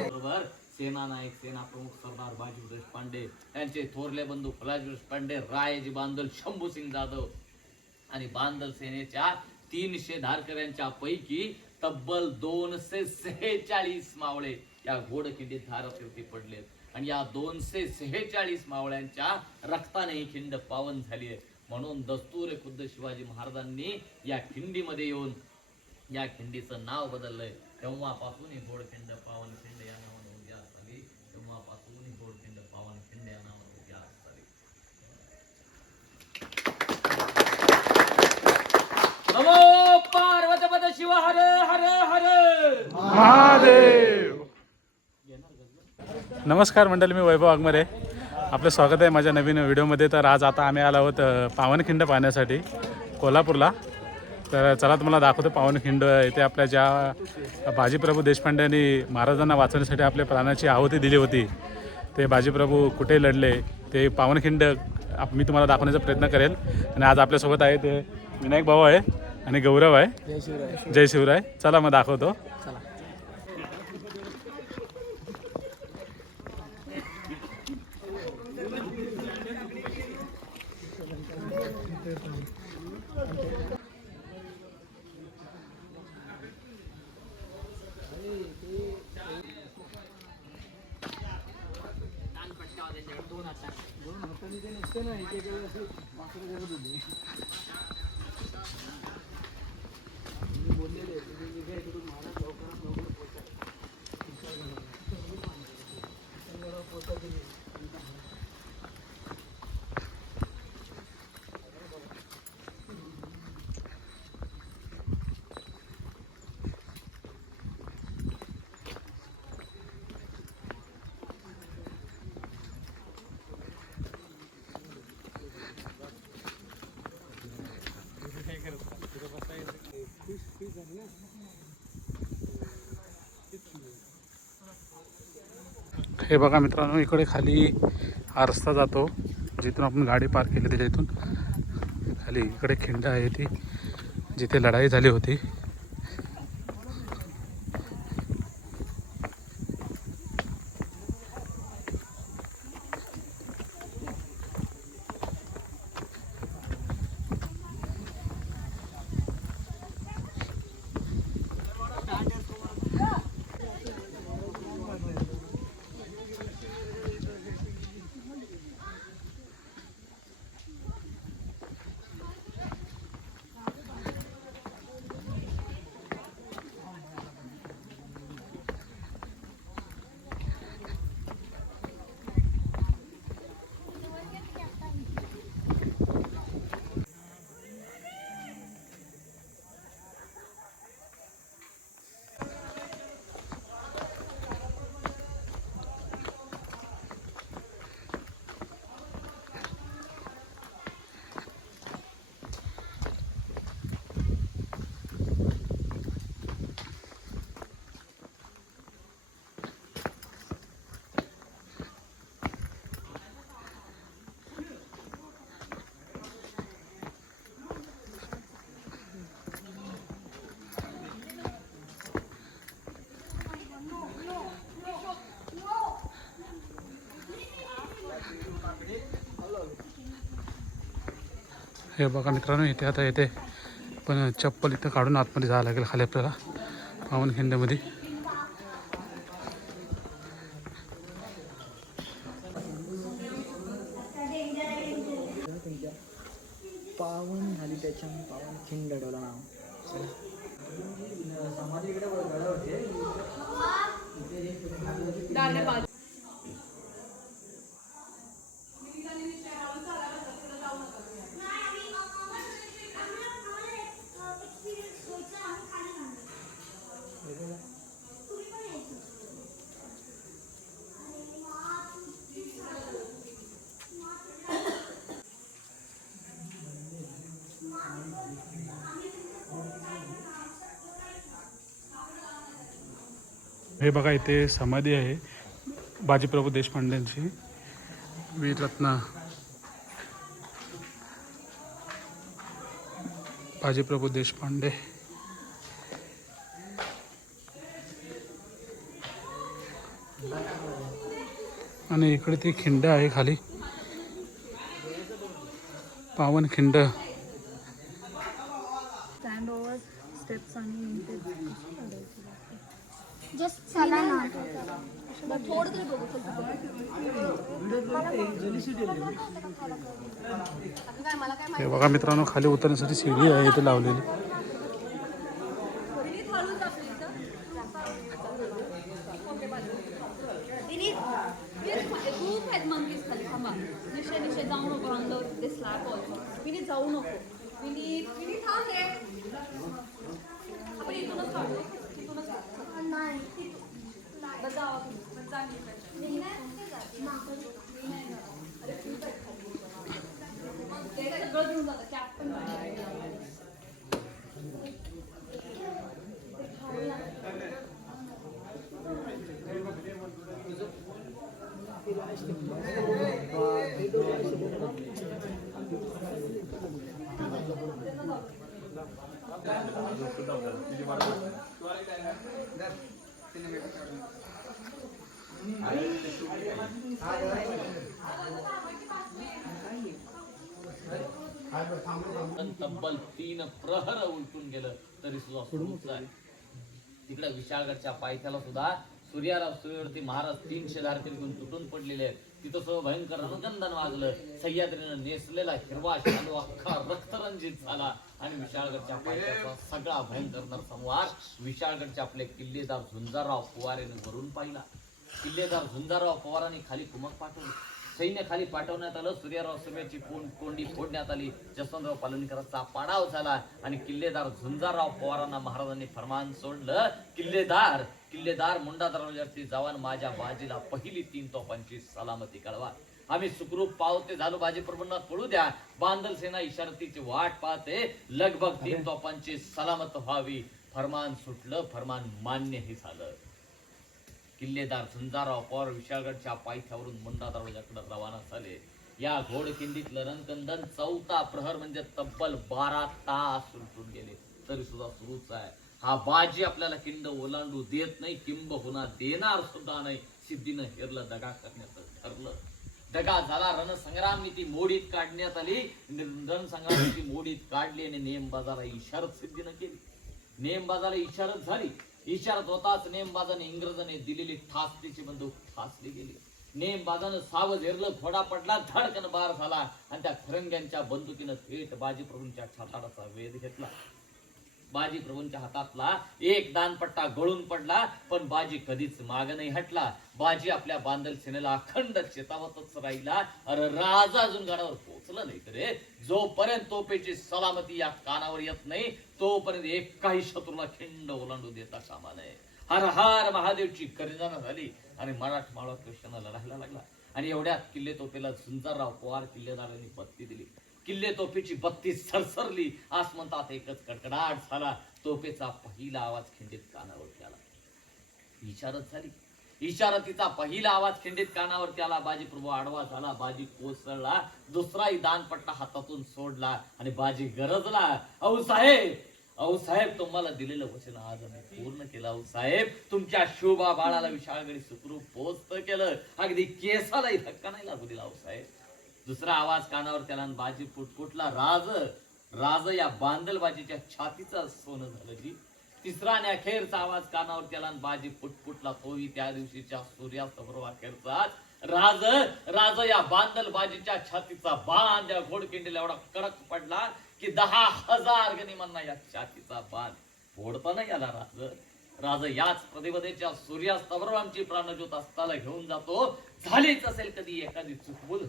बरोबर सेना नायक सेना प्रमुख सरदार बाजीराव देशपांडे यांचे थोरले बंधू फुलाजी देशपांडे, रायजी बांदल, शंभूसिंग जाधव आणि बांदल सेनेच्या 300 धारकऱ्यांच्या पैकी तब्बल 246 मावळे या घोडखिंडीत धारातीर्थी पडलेत. आणि या 246 मावळ्यांच्या रक्ताने ही खिंड पावन झाली आहे. म्हणून दस्तूर खुद्द शिवाजी महाराजांनी या खिंडीमध्ये येऊन या खिंडीचं नाव बदललंय. तेव्हापासून ही घोडखिंड पावन खिंड या नावाने उद्यास आली. तेव्हापासून ही घोडखिंड पावन खिंड या नावाने उद्यास आली. नमो पार्वतीपते शिव हर हर हर महादेव. नमस्कार मंडळी, मी वैभव वाघमारे. आपलं स्वागत आहे माझ्या नवीन व्हिडिओमध्ये. तर आज आता आम्ही आलो आहोत पावनखिंड पाहण्यासाठी कोल्हापूरला. तर चला तुम्हाला दाखवतो पावनखिंड. इथे आपल्या ज्या बाजीप्रभू देशपांड्यांनी महाराजांना वाचवण्यासाठी आपल्या प्राणाची आहुती दिली होती, ते बाजीप्रभू कुठे लढले ते पावनखिंड मी तुम्हाला दाखवण्याचा प्रयत्न करेल. आणि आज आपल्यासोबत आहे ते विनायक भाऊ आहे आणि गौरव आहे. जय शिवराय. जय शिवराय. चला मग दाखवतो. चला. हे बघा मित्रांनो, इकडे खाली हा रस्ता जातो जिथून आपण गाडी पार्क केली त्याच्या इथून खाली इकडे खिंड आहे ती जिथे लढाई झाली होती. हे बघा मित्रांनो, इथे आता येते पण चप्पल इथं काढून आतमध्ये जावं लागेल खाली आपल्याला पावनखिंडमध्ये. पावन झाली त्याच्यामुळे पावनखिंड ठेवलं नाव. हे बघा इथे समाधी आहे बाजीप्रभू देशपांड्यांची, वीररत्न. बाजीप्रभू देशपांडे. आणि इकडे ती खिंड आहे खाली, पावन खिंड. स्टँड ओव्हर स्टेप्स आणि जस्ट चला ना थोडं तरी बघू हे बघा मित्रांनो, खाली उतरण्यासाठी सीडी आहे इथे लावलेली. खूप आहेत मंकीज खाली. थांबा निशे निशे जाऊ नको अंगावर ते स्लॅब ऑल्सो. विनीत जाऊ नको. विनीत विनीत थांब रे. आपण इथूनच काढतो. इथूनच काढतो. नाही बस जावा तुम्ही. बस जा अरे खूप आहेत खाली. ते सगळं घेऊन जातं. कॅप पण तब्बल 3 प्रहर उलटून गेलं तरी सुद्धा सुरूच आहे. तिकडे विशाळगडच्या पायथ्याला सुद्धा सूर्याराव सूर्यवरती महाराज 300 धारकरी घेऊन तुटून पडलेले आहेत. तिथं सगळं भयंकर रणगंधन वाजलं. सह्याद्रीनं नेसलेला हिरवा शालू अख्खा रक्तरंजित झाला आणि विशाळगडच्या पायथ्याचा सगळा भयंकर नरसंहार विशाळगडचे आपले किल्लेदार झुंजारराव पवारांनी वरून पाहिला. किल्लेदार झुंजारराव पवारांनी खाली कुमक पाठवली. सैन्य खाली पाठवण्यात आलं. सूर्याराव सूर्याची कोंडी फोडण्यात आली. जसवंतराव पालनकरांचा पाडाव झाला आणि किल्लेदार झुंजारराव पवारांना महाराजांनी फरमान सोडलं, किल्लेदार मुंडा दरवाजावरती जवान माझ्या बाजीला पहिली 3 तोफांची सलामती कळवा. आम्ही सुखरूप पावते झालो. बाजी प्रभूंना कळू द्या. बांदल सेना इशारतीची वाट पाहते. लगभग 3 तोफांची सलामत व्हावी. फरमान सुटलं. फरमान मान्यही झालं. किल्लेदार झुंजारराव पवार विशाळगडच्या पायथ्यावरून मुंडा दरवाजाकडे रवाना झाले. या घोडखिंडीतलं रणकंदन 4था प्रहर म्हणजे तब्बल 12 तास उलटून गेले तरी सुद्धा सुरूच आहे. हा बाजी आपल्याला खिंड ओलांडू देत नाही, किंबहुना देणार सुद्धा नाही. सिद्धीनं हेरलं, दगा करण्याचं ठरलं. दगा झाला. रणसंग्राम नीती मोडीत काढण्यात आली. रणसंग्राम नीती मोडीत काढली आणि नेमबाजाला इशारत सिद्धीनं केली. नेमबाजाला इशारत झाली. इशारत होताच नेमबाजाने इंग्रजाने दिलेली ठासलीची बंदूक ठासली गेली. नेमबाजानं सावध हेरलं. घोडा पडला. धडकन बार झाला आणि त्या खरंग्यांच्या बंदुकीनं थेट बाजीप्रभूंच्या छाताडाचा वेध घेतला. बाजीप्रभूंच्या हातातला एक दानपट्टा गळून पडला, पण बाजी कधीच माग नाही हटला. बाजी आपल्या बांदल सेनेला अखंड चेतावतच राहिला. अरे राजा अजून गडावर पोहोचला नाही तरी जोपर्यंत तोपेची सलामती या कानावर येत नाही तोपर्यंत एक काही शत्रूला खिंड ओलांडू देता कामा नये. हर हर महादेवची गर्जना झाली आणि मराठमाळा कृष्णाला लढायला लागला. आणि एवढ्यात किल्ले तोपेला झुंजारराव पवार किल्लेदारांनी बत्ती दिली. किल्ले तोफेची बत्ती सरसरली. आसमंतात एकच कडकडाट झाला. तोफेचा पहिला आवाज खिंडीत कानावरती आला. इशारत झाली. इशारतीचा पहिला आवाज खिंडीत कानावरती आला. बाजीप्रभू आडवा झाला. बाजी कोसळला. दुसराही दानपट्टा हातातून सोडला आणि बाजी गरजला, अहो साहेब तुम्हाला दिलेलं वचन आज आम्ही पूर्ण केलं. अहो साहेब तुमच्या शोभा बाळाला विशाळगडी सुखरूप पोचत केलं. अगदी केसालाही धक्का नाही लागू दिला. अहो साहेब. दुसरा आवाज कानावर त्याला बाजी पुटपुटला, राज या बांदलबाजीच्या छातीचा सोनं झालं जी. तिसरा आणि अखेरचा आवाज कानावर त्याला बाजी पुटपुटला. तोही त्या दिवशीच्या सूर्यास्ताबरोबर अखेरचाच. राज या बांदलबाजीच्या छातीचा बाण त्या घोडकिंडीला एवढा कडक पडला की 10,000 गनिमांना या छातीचा बाण फोडता नाही आला. राज याच प्रतिपदेच्या सूर्यास्ताबरोबर आमची प्राणज्योत अस्ताला घेऊन जातो. झालीच असेल कधी एखादी चुकबुल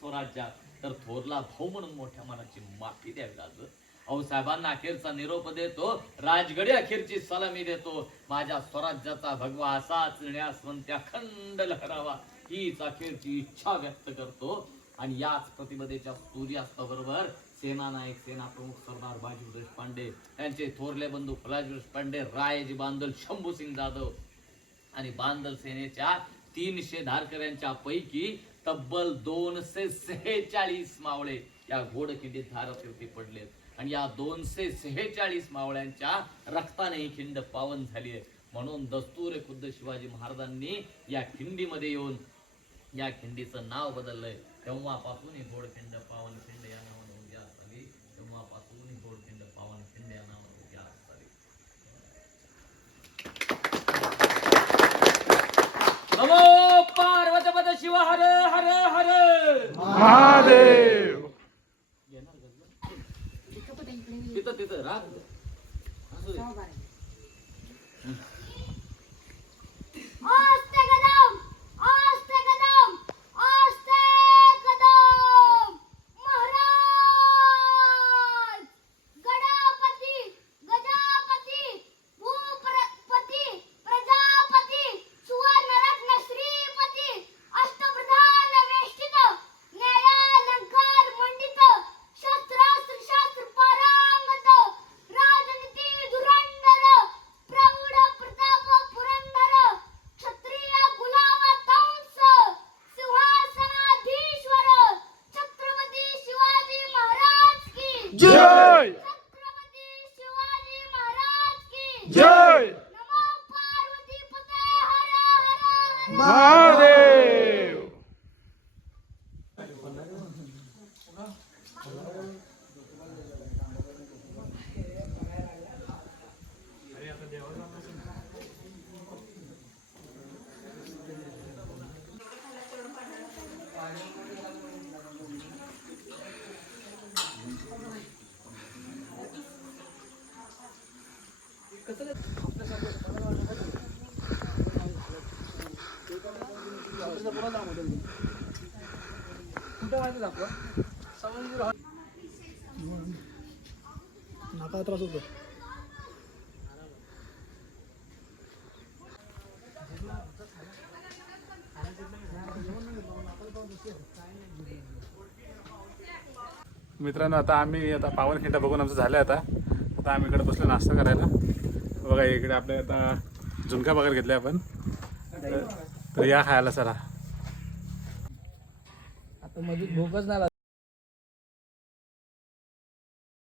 स्वराज्यात तर थोरला भाऊ म्हणून मोठ्या मनाची माफी द्यावी. राज अहो साहेबांना अखेरचा निरोप देतो. राजगडी अखेरची सलामी देतो. माझ्या स्वराज्याचा भगवा असाच न्यासवंत्या अखंड लहरावा हीच अखेरची इच्छा व्यक्त करतो. आणि याच प्रतिपदेच्या सूर्यास्ताबरोबर सेनानायक सेना प्रमुख सरदार बाजीराव देशपांडे यांचे थोरले बंधू फुलाजी देशपांडे, रायजी बांदल, शंभूसिंग जाधव आणि बांदल सेनेच्या 300 धारकऱ्यांच्या पैकी तब्बल 246 मावळे या घोडखिंडीत धारतीर्थी पडलेत. आणि या 246 मावळ्यांच्या रक्ताने ही खिंड पावन झाली आहे. म्हणून दस्तूर खुद्द शिवाजी महाराजांनी या खिंडीमध्ये येऊन या खिंडीचं नाव बदललंय. तेव्हापासून ही घोडखिंड पावन खिंड या नावाने उद्यास आली. तेव्हापासून ही घोडखिंड पावन खिंड या नावाने उद्यास आली. नमो पार्वतीपद शिव हर हर हर महादेव. तिथं तिथं राग असू दे. आस्ते कदम आस्ते कदम आस्ते कदम महाराज गणपती गजापती भूपती प्रजापती सुवर्णरत्न श्रीपती अष्टप्रधान वेष्टित न्यायालंकार मंडित शस्त्रास्त्र शास्त्र पारंगत राजनीती धुरंधर प्रौढ प्रताप पुरंदर क्षत्रिय गुलावतांस सिंहासनाधीश्वर छत्रपती शिवाजी महाराज की जय छत्रपती शिवाजी महाराज की जय नमो पार्वती पते हर हर हर महादेव. नाका त्रास होतो. मित्रांनो आता पावनखिंड बघून आमचं झालं. आता आम्ही इकडे बसलो नाश्ता करायला. बघा इकडे आपल्या आता झुणका भाकर घेतले आपण. तर या खायला चला. आता मधून भूकच नाही लागली.